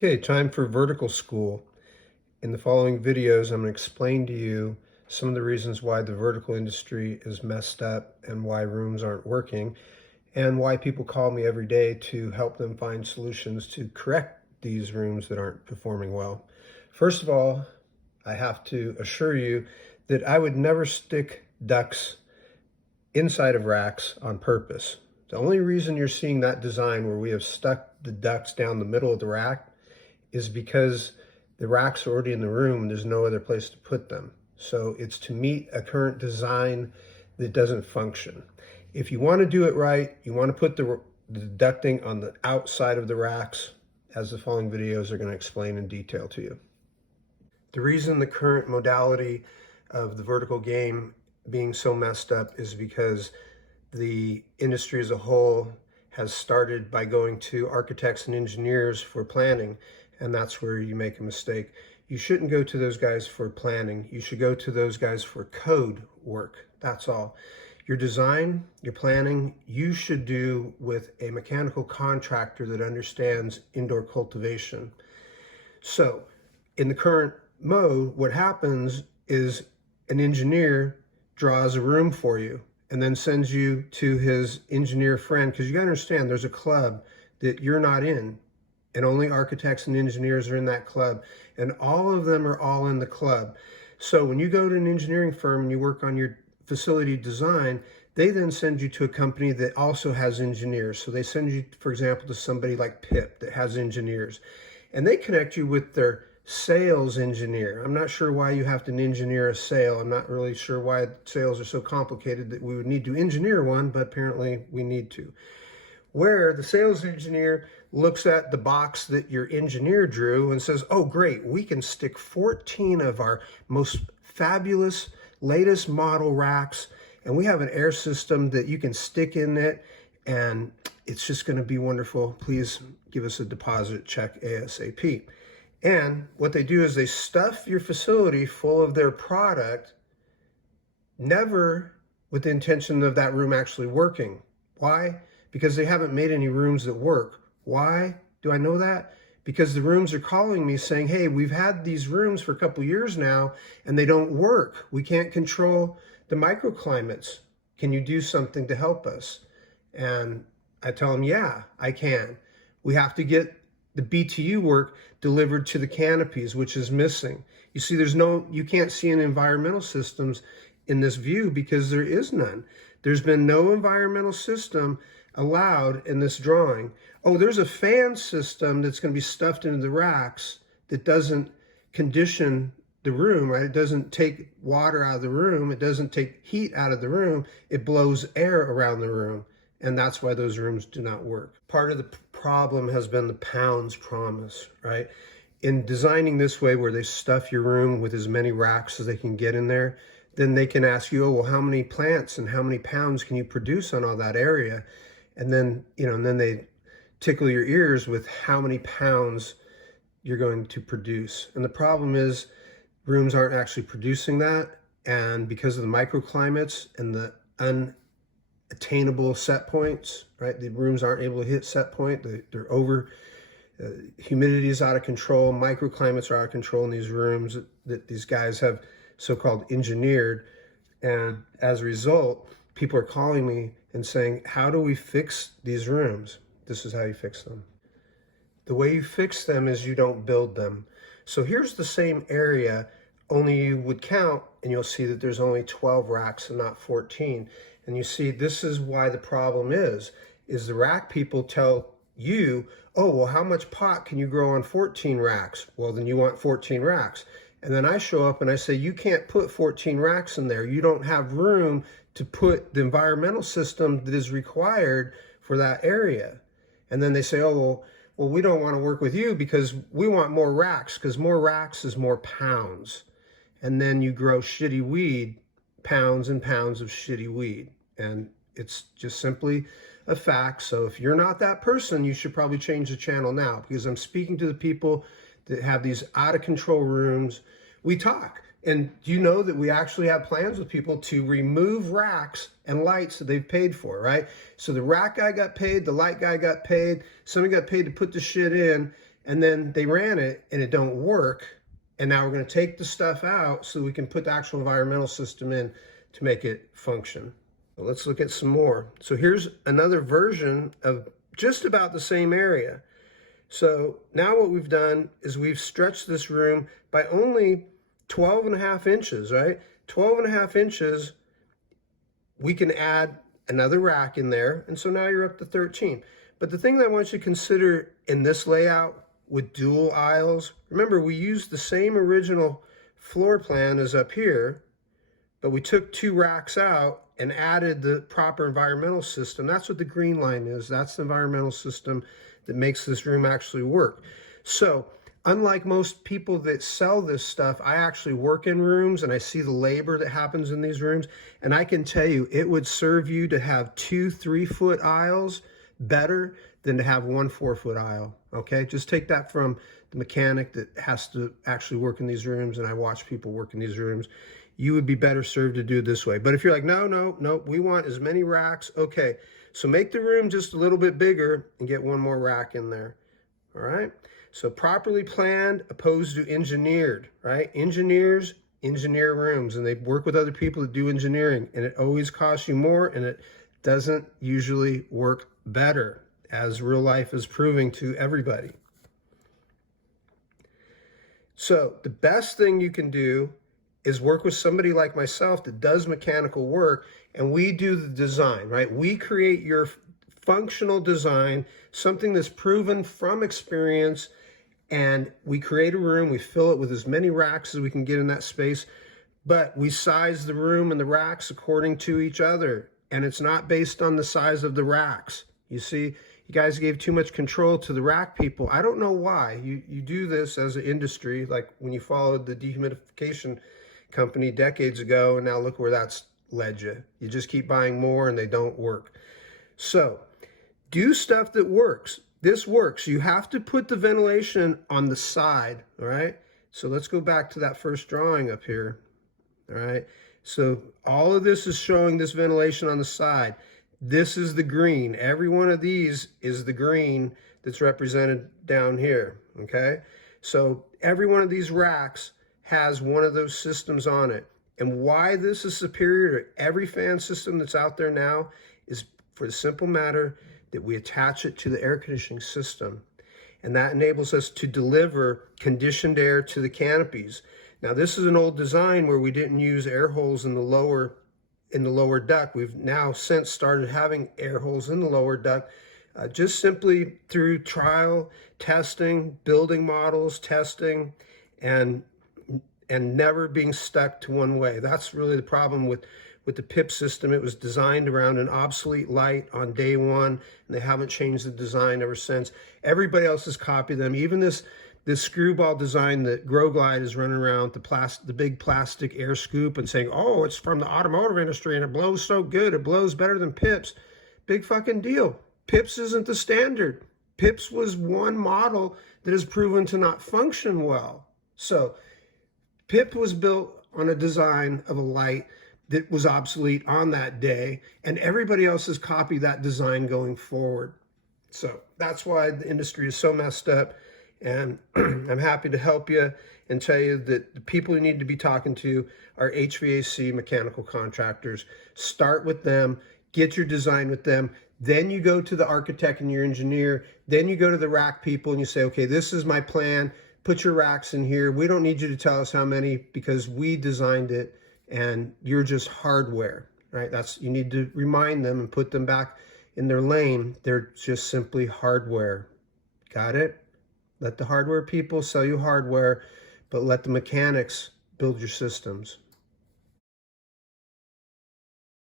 Okay, time for vertical school. In the following videos, I'm going to explain to you some of the reasons why the vertical industry is messed up and why rooms aren't working, and why people call me every day to help them find solutions to correct these rooms that aren't performing well. First of all, I have to assure you that I would never stick ducts inside of racks on purpose. The only reason you're seeing that design where we have stuck the ducts down the middle of the rack is because the racks are already in the room and there's no other place to put them. So it's to meet a current design that doesn't function. If you want to do it right, you want to put the ducting on the outside of the racks, as the following videos are going to explain in detail to you. The reason the current modality of the vertical game being so messed up is because the industry as a whole has started by going to architects and engineers for planning, and that's where you make a mistake. You shouldn't go to those guys for planning. You should go to those guys for code work. That's all. Your design, your planning, you should do with a mechanical contractor that understands indoor cultivation. So in the current mode, what happens is an engineer draws a room for you and then sends you to his engineer friend, because you gotta understand there's a club that you're not in, and only architects and engineers are in that club, and all of them are all in the club. So when you go to an engineering firm and you work on your facility design, they then send you to a company that also has engineers. So they send you, for example, to somebody like PIP that has engineers, and they connect you with their sales engineer. I'm not sure why you have to engineer a sale. I'm not really sure why sales are so complicated that we would need to engineer one, but apparently we need to. Where the sales engineer looks at the box that your engineer drew and says, oh great, we can stick 14 of our most fabulous latest model racks, and we have an air system that you can stick in it, and it's just going to be wonderful. Please give us a deposit check ASAP. And what they do is they stuff your facility full of their product, never with the intention of that room actually working. Why? Because they haven't made any rooms that work. Why do I know that? Because the rooms are calling me saying, hey, we've had these rooms for a couple years now and they don't work. We can't control the microclimates. Can you do something to help us? And I tell them, yeah, I can. We have to get the BTU work delivered to the canopies, which is missing. You see, you can't see an environmental systems in this view because there is none. There's been no environmental system allowed in this drawing. Oh, there's a fan system that's going to be stuffed into the racks that doesn't condition the room, right? It doesn't take water out of the room. It doesn't take heat out of the room. It blows air around the room. And that's why those rooms do not work. Part of the problem has been the pounds promise, right? In designing this way where they stuff your room with as many racks as they can get in there, then they can ask you, oh, well, how many plants and how many pounds can you produce on all that area? And then, and then they tickle your ears with how many pounds you're going to produce. And the problem is rooms aren't actually producing that. And because of the microclimates and the unattainable set points, right? The rooms aren't able to hit set point. They're over, humidity is out of control, microclimates are out of control in these rooms that these guys have so-called engineered. And as a result, people are calling me and saying, how do we fix these rooms? This is how you fix them. The way you fix them is you don't build them. So here's the same area, only you would count and you'll see that there's only 12 racks and not 14. And you see, this is why the problem is the rack people tell you, oh, well, how much pot can you grow on 14 racks? Well, then you want 14 racks. And then I show up and I say, you can't put 14 racks in there. You don't have room to put the environmental system that is required for that area. And then they say, oh, well, we don't want to work with you because we want more racks, because more racks is more pounds. And then you grow shitty weed, pounds and pounds of shitty weed. And it's just simply a fact. So if you're not that person, you should probably change the channel now, because I'm speaking to the people that have these out of control rooms. We talk. And do you know that we actually have plans with people to remove racks and lights that they've paid for, right? So the rack guy got paid, the light guy got paid, somebody got paid to put the shit in, and then they ran it and it don't work. And now we're going to take the stuff out so we can put the actual environmental system in to make it function. Well, let's look at some more. So here's another version of just about the same area. So now what we've done is we've stretched this room by only 12.5 inches, right? 12.5 inches, we can add another rack in there. And so now you're up to 13. But the thing that I want you to consider in this layout with dual aisles, remember we used the same original floor plan as up here, but we took 2 racks out and added the proper environmental system. That's what the green line is. That's the environmental system that makes this room actually work. So unlike most people that sell this stuff, I actually work in rooms and I see the labor that happens in these rooms. And I can tell you, it would serve you to have 2 3-foot aisles better than to have 1 4-foot aisle. Okay, just take that from the mechanic that has to actually work in these rooms, and I watch people work in these rooms. You would be better served to do it this way. But if you're like, no, we want as many racks, okay, so make the room just a little bit bigger and get 1 more rack in there. All right, so properly planned opposed to engineered, right? Engineers engineer rooms and they work with other people that do engineering, and it always costs you more and it doesn't usually work better, as real life is proving to everybody. So the best thing you can do is work with somebody like myself that does mechanical work, and we do the design, right? We create your functional design, something that's proven from experience, and we create a room, we fill it with as many racks as we can get in that space, but we size the room and the racks according to each other, and it's not based on the size of the racks. You see, you guys gave too much control to the rack people. I don't know why. You do this as an industry, like when you followed the dehumidification company decades ago, and now look where that's led you. You just keep buying more and they don't work. So do stuff that works. This works. You have to put the ventilation on the side, all right? So let's go back to that first drawing up here, all right? So all of this is showing this ventilation on the side. This is the green. Every one of these is the green that's represented down here, okay? So every one of these racks has one of those systems on it. And why this is superior to every fan system that's out there now is for the simple matter that we attach it to the air conditioning system. And that enables us to deliver conditioned air to the canopies. Now, this is an old design where we didn't use air holes in the lower duct. We've now since started having air holes in the lower duct, just simply through trial, testing, building models, testing, and never being stuck to one way. That's really the problem with the PIP system. It was designed around an obsolete light on day one, and they haven't changed the design ever since. Everybody else has copied them. Even this screwball design that GrowGlide is running around the big plastic air scoop and saying, oh, it's from the automotive industry and it blows so good, it blows better than PIPs. Big fucking deal. PIPs isn't the standard. PIPs was one model that has proven to not function well. So PIP was built on a design of a light that was obsolete on that day, and everybody else has copied that design going forward. So that's why the industry is so messed up. And I'm happy to help you and tell you that the people you need to be talking to are HVAC mechanical contractors. Start with them, get your design with them. Then you go to the architect and your engineer. Then you go to the rack people and you say, okay, this is my plan. Put your racks in here. We don't need you to tell us how many because we designed it and you're just hardware, right? You need to remind them and put them back in their lane. They're just simply hardware. Got it? Let the hardware people sell you hardware, but let the mechanics build your systems.